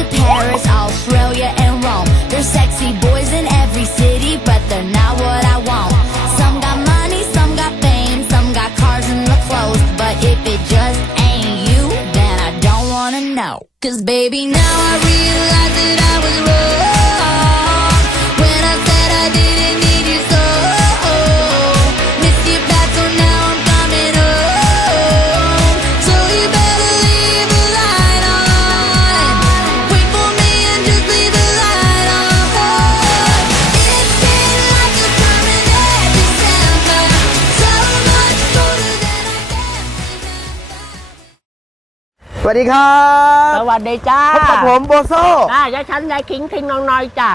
to Paris, Australia, and Rome. There's sexy boys in every city, but they're not what I want. Some got money, some got fame, some got cars and the clothes. But if it just ain't you, then I don't wanna know. 'Cause baby, now I realize that I was wrong when I said I didn't need you so. Miss you bad, so now I'm coming home. So you better leave the light on. Wait for me and just leave the light on. It's been like a permanent December, so much colder than I can remember. สวัสดีครับ สวัสดีจ้า พบกับผมโบโซ่ ยายฉันยายคิงทิ้งน้องน้อยจ้า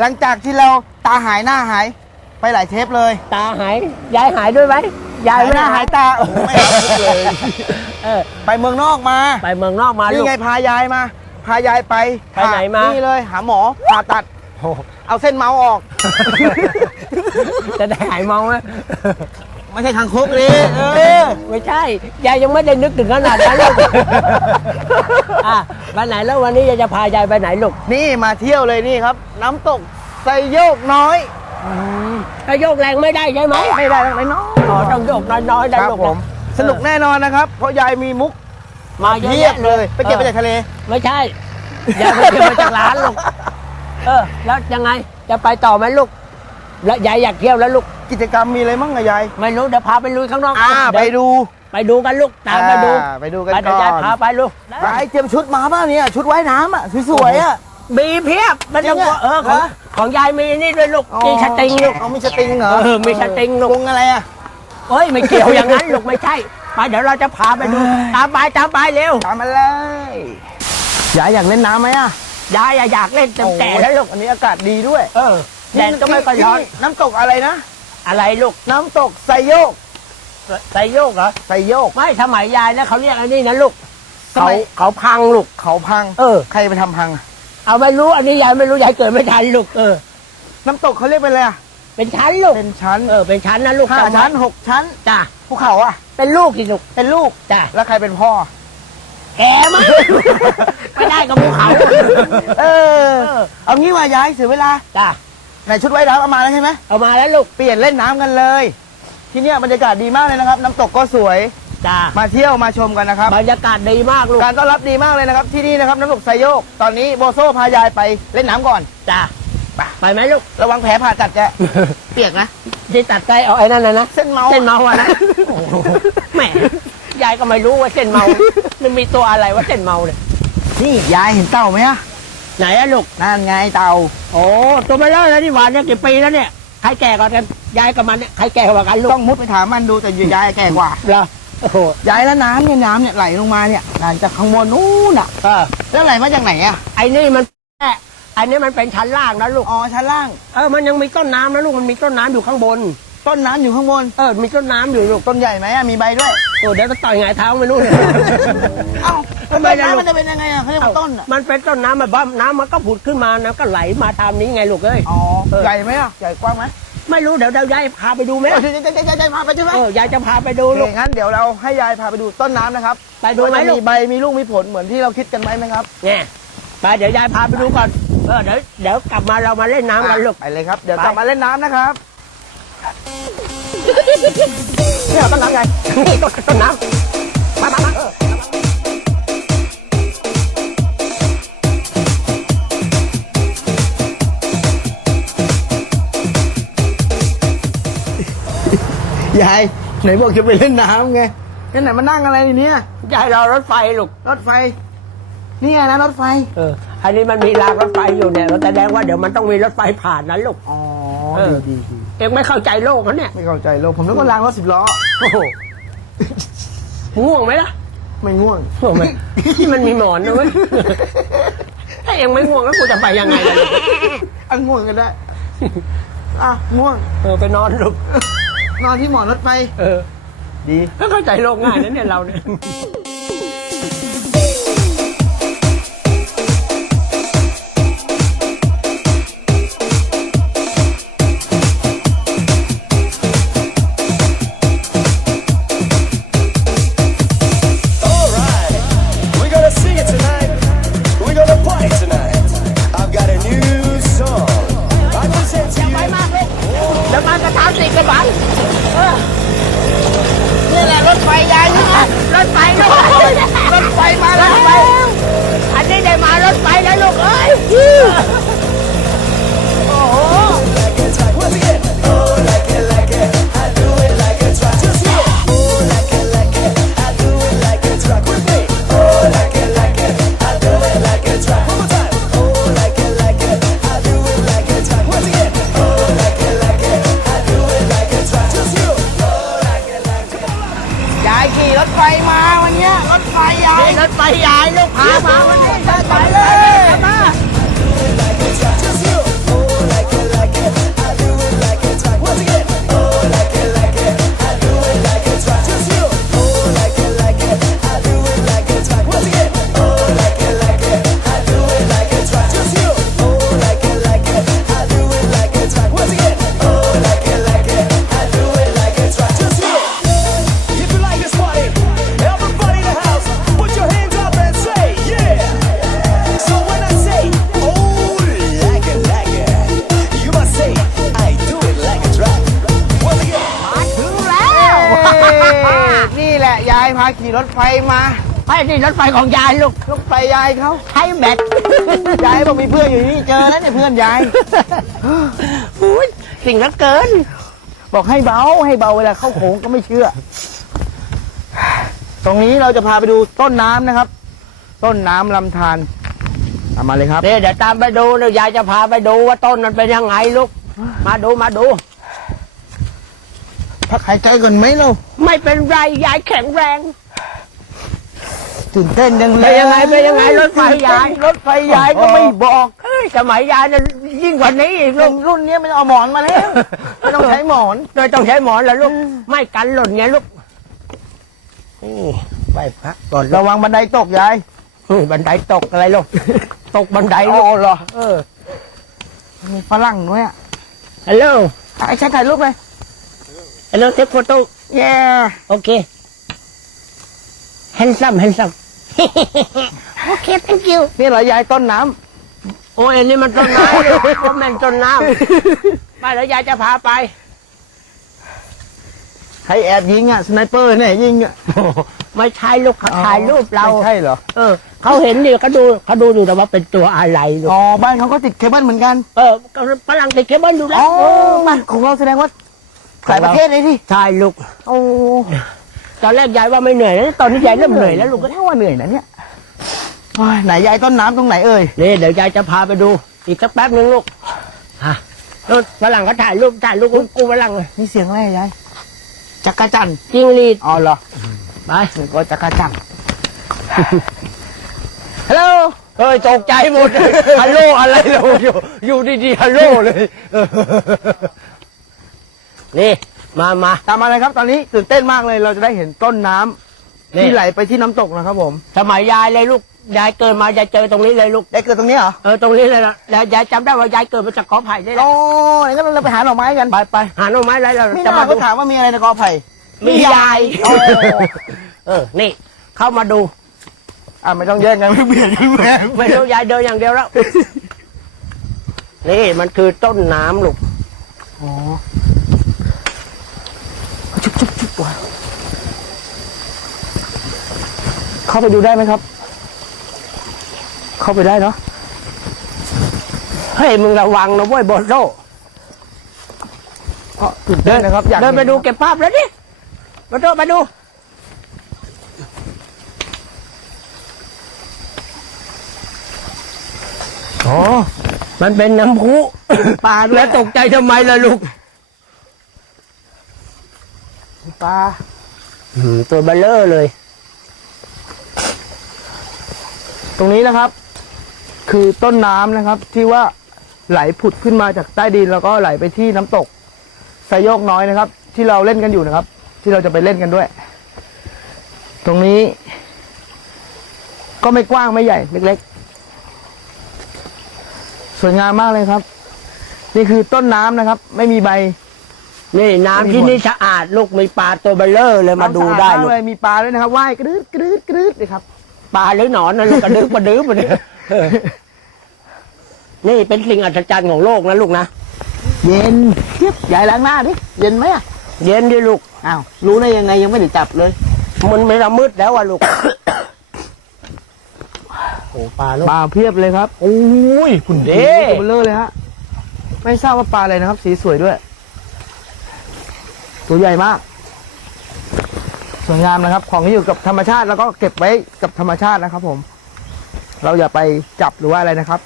หลังจากที่เราตาหายหน้าหายไปหลายเทปเลย ตาหายยายหายด้วยไหมยาย หายหน้าหายตาโอ้โหไม่เอาเลย ไปเมืองนอกมา ไปเมืองนอกมาลู นี่ ก ไงพายายมาพายายไป ไปไหนมา นี่เลยหาหมอผ่าตัดเอาเส้นเมาส์ออก จะได้หายเมาไหม ไม่ใช่คางคกเลยไม่ใช่ยายยังไม่ได้นึกถึงขนาดนั้นลูกไปไหนแล้ววันนี้ยายจะพายายไปไหนลูก นี่มาเที่ยวเลยนี่ครับ น้ำตกไซโยกน้อย ถ้าโยกแรงไม่ได้ใช่ไหม ไม่ได้ต้องน้อย ต้องโยกน้อยๆได้ ครับ ลูก ผมสนุกแน่นอนนะครับ เพราะยายมีมุก มาเยอะ เพียบ แยะ เลยไปเก็บมาจากทะเล ไม่ใช่ยายไปเก็บมาจากร้านลูกแล้วยังไงจะไปต่อไหมลูกแล้วยายอยากเที่ยวแล้วลูก กิจกรรมมีอะไรมั่งอะยาย ไม่รู้เดี๋ยวพาไปลุยข้างนอก ไปดู ไปดูกันลูกตามไปดู ไปดูกัน เดี๋ยว ก่ ยาย อน พาไปลูก ไปเตรียมชุดมาป่ะเนี่ยชุดว่ายน้ำอ่ะสวยๆอ่ะ มีเพียบมันต้อง จริงอะ ของยายมีนี่ด้วยลูกมีสติงลูก เอามีสติงเหรอ มีสติงลูก วงอะไรอ่ะ เอ้ยไม่เกี่ยวอย่างนั้นลูกไม่ใช่ไปเดี๋ยวเราจะพาไปดูตามไปเร็ว ตามมาเลยยายอยากเล่นน้ำไหมอ่ะ ยายอยากเล่นเต็มแต่แล้วลูก อันนี้อากาศดีด้วย แดดก็ไม่ค่อยร้อน น้ำตกอะไรนะ อะไรลูก น้ำตกไซโยก ไซโยกเหรอ ไซโยก ไม่สมัยยายนะเขาเรียกอันนี้นะลูก ทำไม เขาพังลูก เขาพังใครไปทำพังอะ เอาไม่รู้อันนี้ยายไม่รู้ยายเกิดไม่ทันลูกน้ำตกเขาเรียกเป็นอะไรอ่ะ เป็นชั้นลูก เป็นชั้น เป็นชั้นนะลูก 5 จำไว้ ชั้น 6 ชั้น จ้ะ ภูเขาอ่ะ เป็นลูกสิลูก เป็นลูก จ้ะ แล้วใครเป็นพ่อ แกมั้ง ไม่ได้กับภูเขา เอางี้ว่ายายเสียเวลา จ้ะ ในชุดว่ายน้ำเอามาแล้วใช่ไหม เอามาแล้วลูก เปลี่ยนเล่นน้ำกันเลย ที่เนี่ยบรรยากาศดีมากเลยนะครับ น้ำตกก็สวย จ้ะ มาเที่ยวมาชมกันนะครับ บรรยากาศดีมากลูก การต้อนรับดีมากเลยนะครับ ที่นี่นะครับน้ำตกไซโยก ตอนนี้โบโซ่พายายไปเล่นน้ำก่อน จ้ะไปไหมลูก ระวังแผลผ่าตัดแก เปียกนะ ที่ตัดใจเอาไอ้นั่นนะ เส้นเมา เส้นเมาอะนะแหมยายก็ไม่รู้ว่าเส้นเมามันมีตัวอะไรว่าเส้นเมาเนี่ย นี่ยายเห็นเต่าไหมอะ ไหนอะลูก นั่นไงเต่า โอ้ตัวไม่เลิกแล้วนี่หวานเนี่ยกี่ปีแล้วเนี่ยใครแก่กว่ากันยายกับมันเนี่ยใครแก่กว่ากันลูก ต้องมุดไปถามมันดูแต่ยายแก่กว่า เหรอโอ้โห ยายแล้วน้ำเนี่ยไหลลงมาเนี่ยไหลจากข้างบนนู้นอ่ะ แล้วไหลมาจากไหนอ่ะ ไอ้นี่มันอันนี้มันเป็นชั้นล่างนะลูก อ๋อชั้นล่าง มันยังมีต้นน้ำนะลูกมันมีต้นน้ำอยู่ข้างบน ต้นน้ำอยู่ข้างบน มีต้นน้ำอยู่ลูก ต้นใหญ่ไหมอะมีใบด้วย เดี๋ยวจะต่อยหงายเท้าไม่รู้เนี่ย เอ้า ทำไม ต้น ล่ะ น้ำ ลู มั ก นจะเป็นยังไงอะเขาเรียกว่าต้นอะ มันเป็นต้นน้ำแบบน้ำมันก็ผุดขึ้นมาน้ำก็ไหลมาตามนี้ไงลูกเอ้ย อ๋อใหญ่ไหมอะใหญ่กว้างไหม ไม่รู้เดี๋ยวยายพาไปดูไหม เดี๋ยวพาไปใช่ไหม ยายจะพาไปดูลูก งั้นเดี๋ยวเราให้ยายพาไปดูต้นน้ำนะครับ ไปดูไหม ว่าจะ ลู มี ก ใบมีลูกมีผลเหมือนที่เราคิดกันไหมครับ เนี่ยไปเดี๋ยวยายพาไปดูก่อนเดี๋ยวกลับมาเรามาเล่นน้ำกันลูก ไปเลยครับเดี๋ยว ไป กลับมาเล่นน้ำนะครับเนี่ยต้นน้ำใหญ่ นี่ต้นน้ำมา ยายไหนบอกจะไปเล่นน้ำไงงั้นไหนมานั่งอะไรเนี่ย ยายรอรถไฟลูก รถไฟนี่ไงนะรถไฟ อันนี้มันมีรางรถไฟอยู่เนี่ยแสดงว่าเดี๋ยวมันต้องมีรถไฟผ่านนะลูก อ๋อ ดี เองไม่เข้าใจโลกนะเนี่ย ไม่เข้าใจโลกผมนึกว่ารางรถ10 ล้อ โอ้โหง่วงไหมล่ะ ไม่ง่วง ง่วงไหมที่มันมีหมอนนะเว้ยถ้าเองไม่ง่วงแล้วกูจะไปยังไงล่ะลูก อ่ะง่วงกันได้อ่ะง่วง ไปนอนลูก นอนที่หมอนรถไฟดี ก็เข้าใจโลกง่ายนะเนี่ยเราเนี่ย Alright, we're gonna sing it tonight. We're gonna ยายขี่รถไฟมาวันเนี้ยรถไฟยาย นี่รถไฟยายลูกพามาวันนี้ไปเลย มา If you like this party, everybody in the house, put your hands up and say, yeah. So when I say, oh, like it, you must say, I do it like a track. Once again. ถึงแล้ว นี่แหละยายพาขี่รถไฟมา ไปนี่รถไฟของยายลูก รถไฟยายเขา ใช้แบต ยายบอกมีเพื่อนอยู่นี่เจอแล้วเนี่ยเพื่อนยาย อุ้ยสิ่งละเกิน บอกให้เบาเวลาเข้าโค้งก็ไม่เชื่อ ตรงนี้เราจะพาไปดูต้นน้ำนะครับ ต้นน้ำลำธารตามมาเลยครับ เดี๋ยวตามไปดูเดี๋ยวยายจะพาไปดูว่าต้นมันเป็นยังไงลูก มาดู พักหายใจก่อนไหมเรา ไม่เป็นไรยายแข็งแรง ตื่นเต้นยังเล เป็น ย ยังไงรถไฟยาย รถไฟยายก็ไม่บอก เฮ้ยสมัยยายนั้นยิ่งกว่านี้อีกลูก รุ่นนี้ไม่ต้องเอาหมอนมาแล้วไม่ต้องใช้หมอน เลยต้องใช้หมอนแล้วลูก ไม่กันหล่นไงลูกนี่ไหว้พระก่อน ระวังบันไดตกยาย บันไดตกอะไรลูก ตกบันไดลู อ๋ ก อเหรอ เออ มีฝรั่งด้วยอ่ะ ฮัลโหล ไอ้ชัดถ่ายรูปเลย ฮัลโหลเทคโฟโต้ แย่ โอเค handsome โอเค thank you นี่เหรอยายต้นน้ โอ้ยอันนี้มันต้นน้ำเลยว่าแม่นต้นน้ำไปแล้วยายจะพาไป ำใครแอบยิงอ่ะสไนเปอร์เนี่ยยิงอ่ะ ไม่ใช่ลูกเขาถ่ายรูปเรา ไม่ใช่เหรอ เออเขาเห็นดิเขาดูอยู่แต่ว่าเป็นตัวอะไรลูก อ๋อบ้านเขาก็ติดเคเบิลเหมือนกัน เออฝรั่งติดเคเบิลอยู่แล้ อ๋ ว อบ้านของเราแสดงว่าหลายประเทศเลยที่ ใช่ลูก โอ้ ตอนแรกยายว่าไม่เหนื่อยนะตอนนี้ยายเริ่มเหนื่อยแล้วลูก ก็เท่าว่าเหนื่อยนะเนี่ยโอ้ยไหนยายต้นน้ำตรงไหนเอ่ย นี่เดี๋ยวยายจะพาไปดู อีกสักแป๊บนึงลูกฮะรถฝรั่งเขาถ่ายรูปกูฝรั่งเลย มีเสียงอะไรอะยายจักรจันทร์ จิงหรีด อ๋อเหรอ ไป นึกว่าจักรจันทร์ฮัลโหล เฮ้ยตกใจหมด ฮัลโหลอะไรเราอยู่ดีๆฮัลโหลเลยนี่มา ตามมาเลยครับตอนนี้ตื่นเต้นมากเลยเราจะได้เห็นต้นน้ำ นี่ ที่ไหลไปที่น้ำตกนะครับผม สมัยยายเลยลูกยายเกิดมายายเจอตรงนี้เลยลูก ได้เกิดตรงนี้เหรอ ตรงนี้เลยละยายจำได้ว่ายายเกิดมาจากกอไผ่ได้แหละ โอ้ยงั้นเราไปหาหน่อไม้กัน ไปหาหน่อไม้อะไรเรา ไม่ จะ น่า มา เขา ดู ถามว่ามีอะไรในกอไผ่ มียาย โอ้ นี่เข้ามาดู ไม่ต้องแย่งกันไม่เบียดกันแม่ ไม่รู้ยายเดินอย่างเดียวแล้ว นี่มันคือต้นน้ำลูก อ๋อชุบว่ะเข้าไปดูได้ไหมครับ เข้าไปได้เนาะ เฮ้ยมึงระวังนะเว้ยบอลโล ก็ตื่นเต้นนะครับอยาก เดินไปดูเก็บภาพแล้วดิบอลโลไปดู อ๋อ มันเป็นน้ำพุ ปลาด้วย แล้วตกใจทำไมล่ะลูก ปลา ตัวเบลเลอร์เลย ตรงนี้นะครับ คือต้นน้ำนะครับ ที่ว่าไหลผุดขึ้นมาจากใต้ดินแล้วก็ไหลไปที่น้ำตกไซโยกน้อยนะครับ ที่เราเล่นกันอยู่นะครับ ที่เราจะไปเล่นกันด้วย ตรงนี้ ก็ไม่กว้างไม่ใหญ่เล็กๆ สวยงามมากเลยครับ นี่คือต้นน้ำนะครับ ไม่มีใบ นี่น้ำที่นี่สะอาดลูกมีปลาตัวเบลเลอร์เลยมาดูได้ น้ำสะอา ลู มาก ก เลยมีปลาด้วยนะครับว่ายกระดืดกระดืดกระดืดเลยครับ ปลาหรือหนอนนะลูกกระดึ๊บมาเนี่ยนี่เป็นสิ่งอัศจรรย์ของโลกนะลูกนะ เย็นเทียบยายล้างหน้าดิเย็นไหมอ่ะ เย็นดิลูก อ้าวรู้ได้ยังไงยังไม่ได้จับเลย มันไม่ละมืดแล้วอ่ะลูก โอ้ ปลาลูก ปลาเพียบเลยครับ โอ้ยคุณเด้ ตัวเบลอเลยฮะไม่ทราบว่าปลาอะไรนะครับ สีสวยด้วย ตัวใหญ่มาก สวยงามนะครับ ของที่อยู่กับธรรมชาติแล้วก็เก็บไว้กับธรรมชาตินะครับ ผม เราอย่าไปจับหรือว่าอะไรนะครับ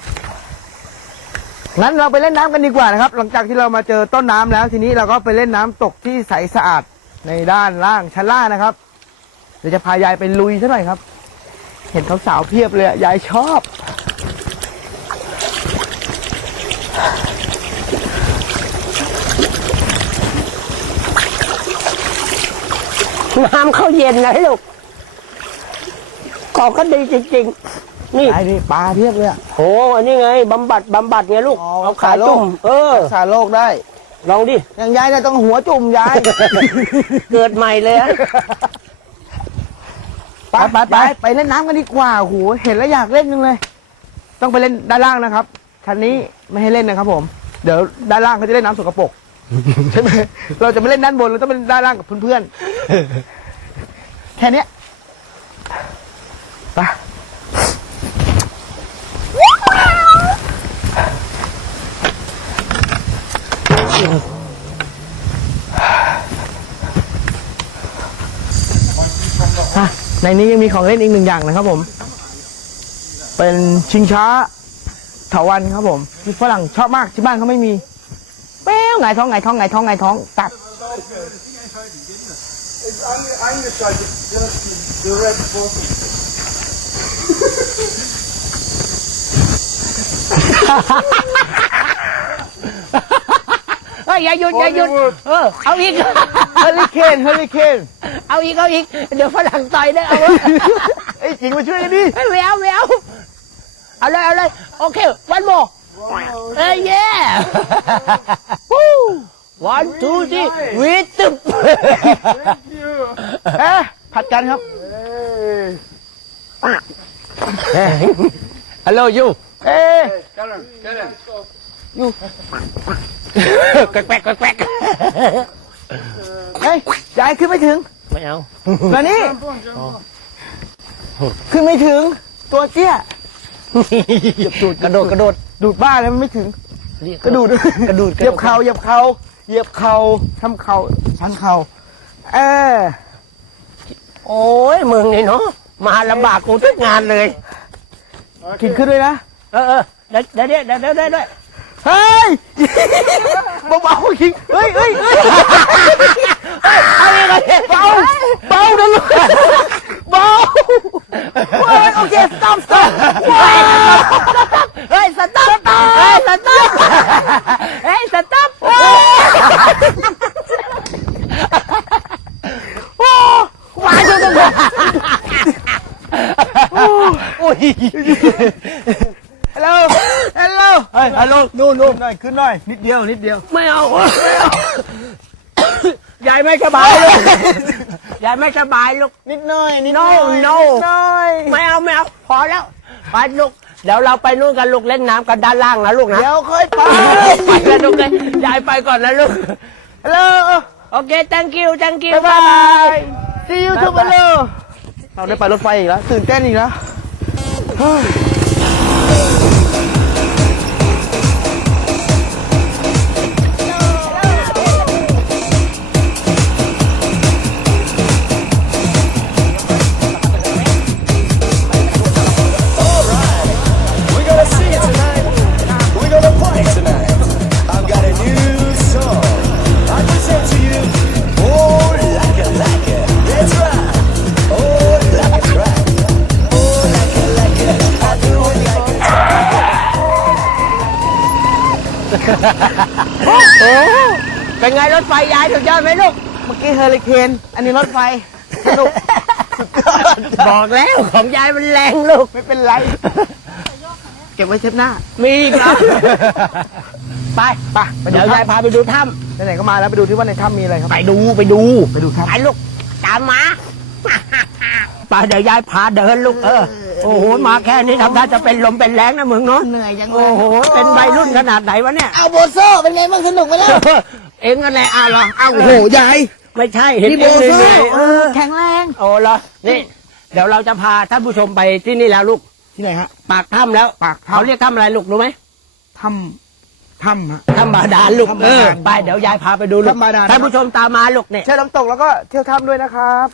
งั้นเราไปเล่นน้ำกันดีกว่านะครับ หลังจากที่เรามาเจอต้นน้ำแล้ว ทีนี้เราก็ไปเล่นน้ำตกที่ใสสะอาดในด้านล่างชั้นล่างนะครับเดี๋ยวจะพายายไปลุยซะหน่อยครับ เห็นสาวๆเพียบเลยอะยายชอบ น้ำเข้าเย็นนะลูกก็ดีจริงๆนี่ ยายนี่ปลาเพียบเลยอะ โอ้อันนี้ไงบำบัดไงลูก อ๋อ เอาขา รักษาโรค จุ่มรักษาโรคได้ ลองดิ อย่างยายเนี่ยต้องหัวจุ่มยาย เกิดใหม่เลยอะ ไปเล่นน้ำกันดีกว่าโอ้โหเห็นแล้วอยากเล่นจังเลย ต้องไปเล่นด้านล่างนะครับชั้นนี้ไม่ให้เล่นนะครับ ผม เดี๋ยวด้านล่างเขาจะเล่นน้ำสกปรก ใช่ไหมเราจะไม่เล่นด้านบนเราต้องไปเล่นด้านล่างกับเพื่อนๆแค่เนี้ยไปในนี้ยังมีของเล่นอีกหนึ่งอย่างนะครับ ผม เป็นชิงช้าเถาวัลย์ครับผมที่ฝรั่งชอบมากที่บ้านเขาไม่มีแป้วไงายท้องไงายท้องไงายท้องไงายท้องตัด เฮ้ยอย่าหยุดเอาอีก เฮอริเคนเอาอีกเดี๋ยวฝรั่งต่อยได้เอาวะ ไอ้ยจริงมาช่วยกันดิ ไม่เอาเอาเลยโอเควันโมเย้one two three วิตึบ ผัดกันครับ ฮัลโหลยู เอ้ย แกวก เฮ้ยยายขึ้นไม่ถึง ไม่เอา มานี่ขึ้นไม่ถึงตัวเตี้ย กระโดด ดูดบ้าแล้วมันไม่ถึงกระดูดเหยียบเข่าทำเข่าชันเข่าโอ้ยมึงนี่เนาะมาลำบากกูทุกงานเลย กินขึ้นด้วยนะ เดี๋ยวด้วย เฮ้ยเบาๆคิงเฮ้ยเอาอีกเบานะลูกเบาโอเค stop เฮ้ยสต๊อปหวานจังเลยโอ้ยฮัลโหลเฮ้ยฮัลโหลนู่นหน่อยขึ้นหน่อยนิดเดียวไม่เอายายไม่สบายลูกยายไม่สบายลูก นิดหน่อย no ไม่เอาพอแล้วไปลูกเดี๋ยวเราไปนู่นกันลูกเล่นน้ำกันด้านล่างนะลูกนะ เดี๋ยวค่อยไป ไปกันลูกเลยยายไปก่อนนะลูก ฮัลโหล โอเค thank you บ๊ายบาย see you tomorrow เราได้ไปรถไฟอีกแล้วตื่นเต้นอีกแล้วWe're gonna see it tonight. We're gonna party tonight. I've got a new song. I present to you. Oh, like it. That's right. Oh, like it right. Oh, like it. I do it like it. เป็นไงรถไฟยายสุดยอดไหมลูก เมื่อกี้เฮอริเคนอันนี้รถไฟสนุก บอกแล้วของยายมันแรงลูก ไม่เป็นไร เก็บไว้เทปหน้า มีอีกเหรอไป เดี๋ เดี๋ยวยายพาไปดูถ้ ไหนๆก็มาแล้วไปดูที่ว่าในถ้ำมีอะไรครับ ำไปดู ไปดูครับ ไปลูกตามมาไปเดี๋ยวยายพาเดินลูกโอ้โหมาแค่นี้ทำท่าจะเป็นลมเป็นแรงนะมึงเนาะ เหนื่อยจังเล โอ้ ย โหเป็นวัยรุ่นขนาดไหนวะเนี่ย เอาโบโซ่เป็นไงบ้างสนุกไหมล่ะ เองกันแหละอ้าวเหรออ้าว โอ้โหยาย ไม่ใช่เห็น นี่ เอ โบ ง โซ่ เหนื่อยๆ แข็งแรง โอ้เหรอนี่เดี๋ยวเราจะพาท่านผู้ชมไปที่นี่แล้วลูก ที่ไหนฮะ ปากถ้ำแล้ว ปากถ้ำ เขาเรียกถ้ำอะไรลูกรู้ไหม ถ้ำฮะ ถ้ำบาดาลลูก ถ้ำบาดาล ไปเดี๋ยวยายพาไปดูลูก ถ้ำบาดาล ท่านผู้ชมตามมาลูกเนี่ย เที่ยวน้ำตกแล้วก็เที่ยวถ้ำด้วยนะครับ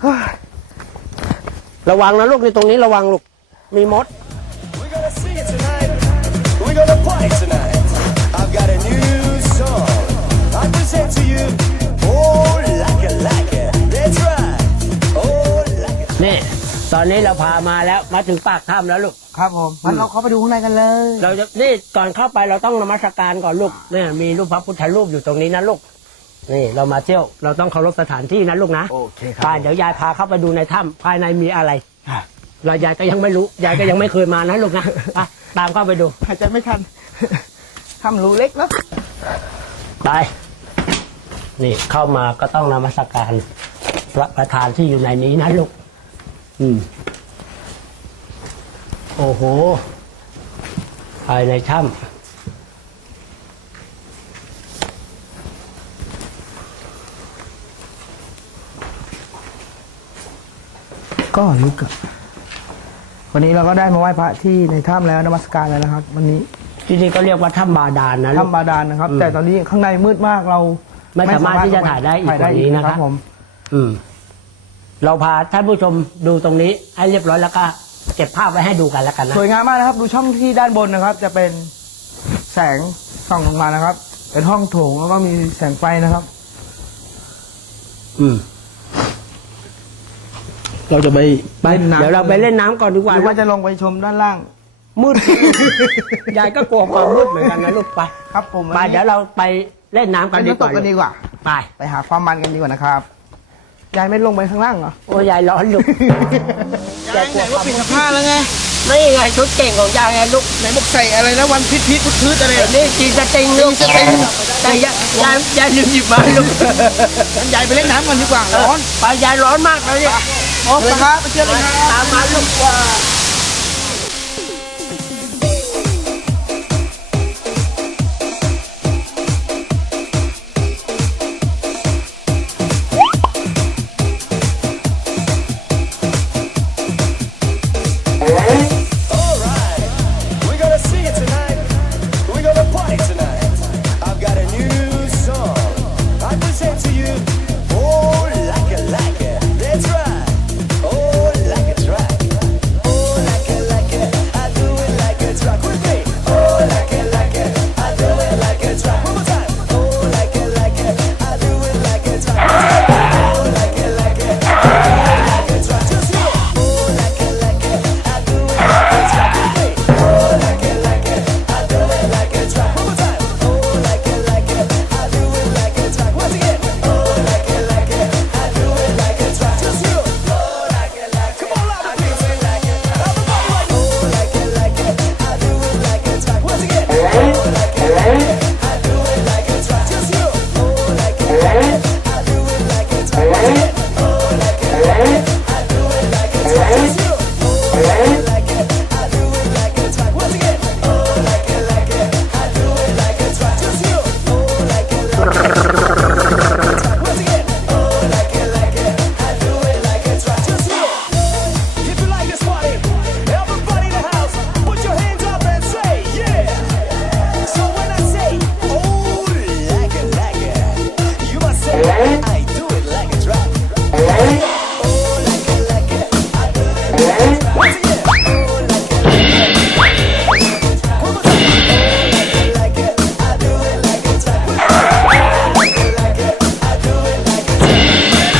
เฮ้ย ระวังนะลูกในตรงนี้ระวังลูกมีมด We're gonna see it tonight. We're gonna party tonight. I've got a new song. I present to you. Oh, like it. That's right. Oh, like it. นี่ตอนนี้เราพามาแล้วมาถึงปากถ้ำแล้วลูก ครับผมงั้นเราเข้าไปดูข้างในกันเลย เราจะนี่ก่อนเข้าไปเราต้องนมัสการก่อนลูกเนี่ยมีรูปพระพุทธรูปอยู่ตรงนี้นะลูกนี่เรามาเที่ยวเราต้องเคารพสถานที่นะลูกนะ โอเคค ไป รับ เดี๋ยวยายพาเข้าไปดูในถ้ำภายในมีอะไร อ่ะ เรายายก็ยังไม่รู้ยายก็ยังไม่เคยมานะลูกนะไปตามเข้าไปดู หายใจไม่ทัน ถ้ำรูเล็กเนาะ ไปนี่เข้ามาก็ต้องนมัสการพระประธานที่อยู่ในนี้นะลูกโอ้โหภายในถ้ำ ก็ลุกอะวันนี้เราก็ได้มาไหว้พระที่ในถ้ำแล้วนมัสการแล้วนะครับ วันนี้ ที่นี่ก็เรียกว่าถ้ำบาดาลนะลูก ถ้ำบาดาลนะครับ แต่ตอนนี้ข้างในมืดมากเรา ไม่สามารถที่จะถ่ายได้อีก ถ่ายได้ กว่านี้ อีก นะครับ ผม เราพาท่านผู้ชมดูตรงนี้ให้เรียบร้อยแล้วก็เก็บภาพไว้ให้ดูกันแล้วกันนะ สวยงามมากนะครับ ดูช่องที่ด้านบนนะครับ จะเป็นแสงส่องลงมานะครับ เป็นห้องโถงแล้วก็มีแสงไฟนะครับ เราจะไปเล่นน้ำ เดี๋ยวเราไปเล่นน้ำก่อนดีกว่า หรือว่าจะลงไปชมด้านล่าง มืด ยายก็กลัวความมืดเหมือนกันนะลูกไป ครับผม ไปเดี๋ยวเราไปเล่นน้ำ ไป กันดี น้ำ ก ต ว่าก กันดีกว่า ไป ไปหาความมันกันดีกว่านะครับยายไม่ลงไปข้างล่างเหรอ โอ้ยายร้อนลูก ยายไหนว่าปิดผ้าแล้วไง นี่ไงชุดเก่งของยายไงลูก ไหนบอกใส่อะไรนะวันพิษพืดอะไร นี่จีนสติงลูกแต่ยายลืมหยิบมาลูก ยายไปเล่นน้ำกันดีกว่าร้อน ไปยายร้อนมากเลยเนี่ยโอ้ ไปเลยครับไปเชื่อเลยครับ ตามมาลูก Alright, we're gonna see it tonight. We're gonna party tonight. I've got a new song. I present to you. Oh, like it. That's right. Oh, like a track. Oh, like it. I do it like a track. With me. Oh, like it. I do it like a track. One more time. Oh, like it. I do it like a track. Oh, like it. I do it like a track. Just hear it. Oh, like it. I do it like a track. With me. Oh, like it. I do it like a track. One more time. Oh, like it. I do it like a track. Once again. Oh, like it. I do it like a track. Just hear it. Oh, like it. Come on, loud and clear. Everybody like, oh, like it. I do it like a track. Once again. Oh, like it. I do it like a track. Just hear it. Oh, like it. I do it like a track. Once again. Oh, like it. I do it like a track. Just hear it. Oh, like it. I do it like a track. Once again. Oh, like it. I do it like a track. Just hear it. Oh, like it. Once again. Oh, like it. I do it like a track. Just hear it. If you like this party, everybody in the house, put your hands up and say yeah. So when I say, oh, like it, you must say, I do it like a track. Oh, like it, I do it like a track. Once again. Oh, like it, one more time. Oh, like it, I do it like a track. Like it, I do it like a track.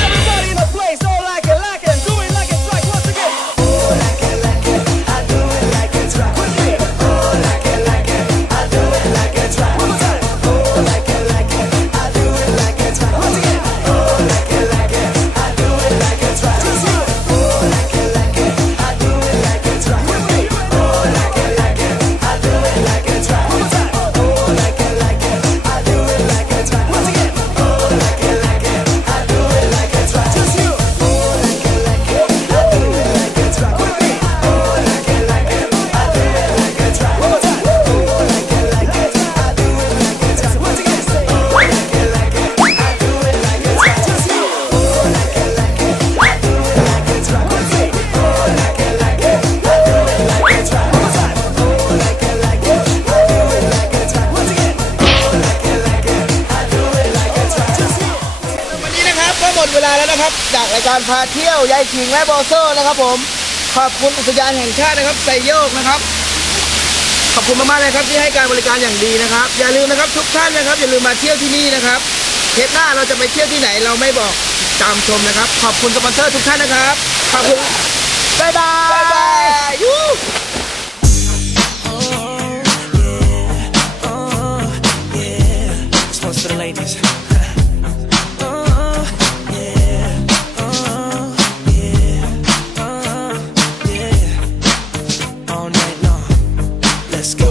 Everybody in the place, oh, like it, do it like a track. Once again. Oh, like it, I do it like a track. With me. Oh, like it, I do it like a track. One more time. Oh, like it, I do it like a track. Once again. Oh, like it, I do it like a track. Just do it. Oh, like it, I do it จากรายการพาเที่ยวยายขิงและโบโซ่นะครับผมขอบคุณอุทยานแห่งชาตินะครับไซโยกนะครับขอบคุณมากๆเลยครับที่ให้การบริการอย่างดีนะครับอย่าลืมนะครับทุกท่านนะครับอย่าลืมมาเที่ยวที่นี่นะครับเทปหน้าเราจะไปเที่ยวที่ไหนเราไม่บอกตามชมนะครับขอบคุณสปอนเซอร์ทุกท่านนะครับขอบคุณบ๊ายบายยู This one's for the ladies. All night long. Let's go.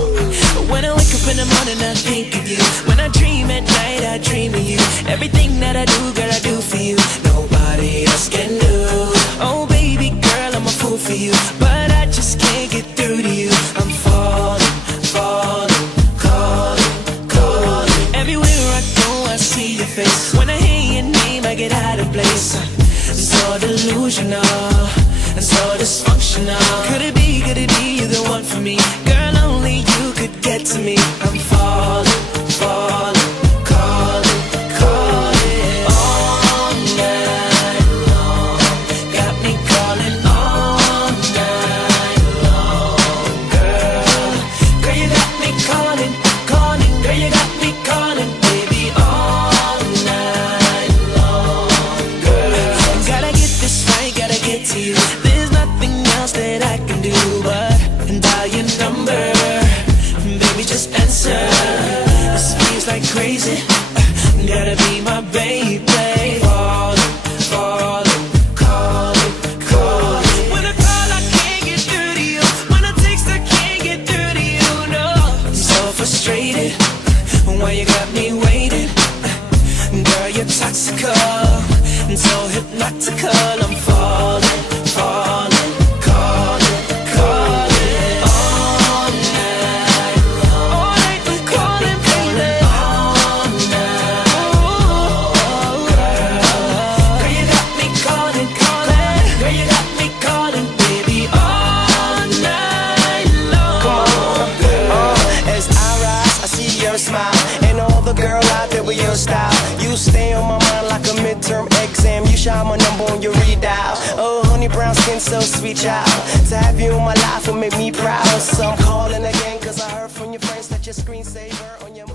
When I wake up in the morning, I think of you. When I dream at night, I dream of you. Everything that I do, girl, I do for you. Nobody else can do. Oh, baby girl, I'm a fool for you. But I just can't get through to you. I'm falling, falling, calling, calling. Everywhere I go, I see your face. When I hear your name, I get out of place. I'm so delusional, and so dysfunctional. Could it be you're the one for me? Girl, only you could get to me. I'm falling, falling, calling, calling. All night long, got me calling all night long. Girl, girl, you got me calling, calling. Girl, you got me calling, baby, all night long. Girl, gotta get this right, gotta get to you. There's nothing else that I can do but dial your number. Baby, just answer. This feels like crazy. Gotta be my baby. Falling, falling, calling, calling. When I call, I can't get through to you. When I text, I can't get through to you. No, I'm so frustrated. Why you got me waiting? Girl, you're toxical and so hypnotical. I'm falling, falling, calling, calling. All night long. All night I'm calling, baby. All night. Oh, girl, you got me calling, calling. Girl, you got me calling, baby, all night long. Come on, girl. As I rise, I see your smile, and all the girl out there with your style. You stay on my mind like a midterm exam. You shine my number on your redial. Oh, honey brown skin, so sweet, child. To have you in my life will make me proud. So I'm calling again, cause I heard from your friends that your screensaver on your